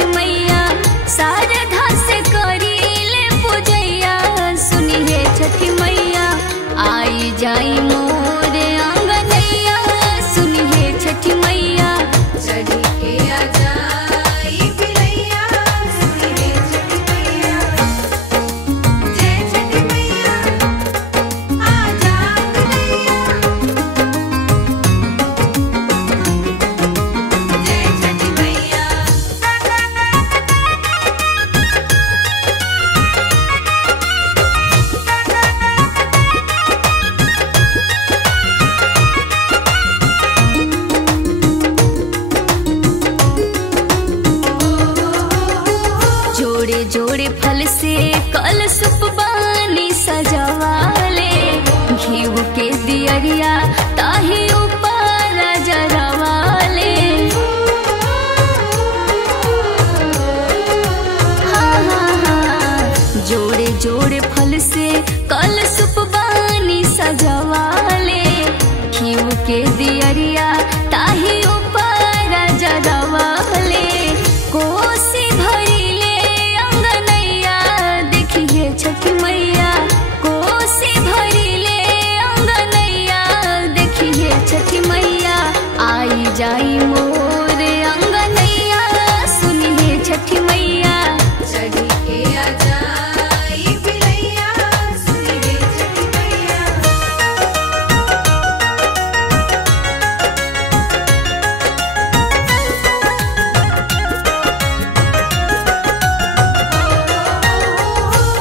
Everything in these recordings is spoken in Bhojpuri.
छठी मैया शारदा से करीले पूजैया। सुनी है छठी मैया आई जाई मोर आंगनैया। सुनी है छठी मैया चढ़ी के आ जाई बिलैया। सुनी है छठी मैया जय छठी मैया आ जा बिलैया। जय छठी मैया जोड़े जोड़े फल से कलशुप बानी सजावाले। घीव के दियरिया ताही ऊपर जरवाले। हाँ हाँ हाँ जोड़े जोड़े फल से कलशुप बानी सजावाले। घीव के दियरिया ताही ऊपर जरवाले। कोसी भरिले अंगनैया देखिए छठी मैया। कोसी भरिले अंगनैया देखिए छठी मैया आई जाई मोर अंगनैया। सुनिए छठी मैया चढ़ी के आ जाई बिलैया। सुनी है छठी मैया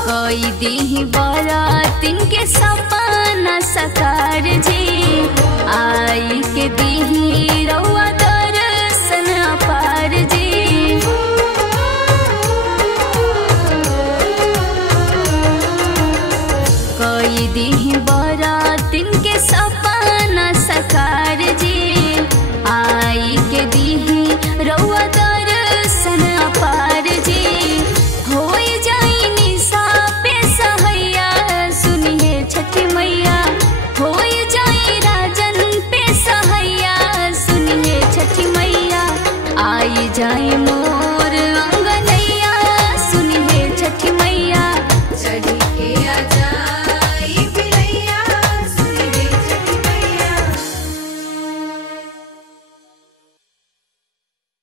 कई दी बारातिन के सपना सकार जी। आई के दी रउआ दर्शन अपार जी। कई दी बारातिन के सपना सकार जी। आई के दी रउआ दर्शन अपार जी। होई जाई निशा पे सहैया। सुनिए छठी मैया होई जाई राजन पे सहैया। सुनिए छठी मैया आई जाई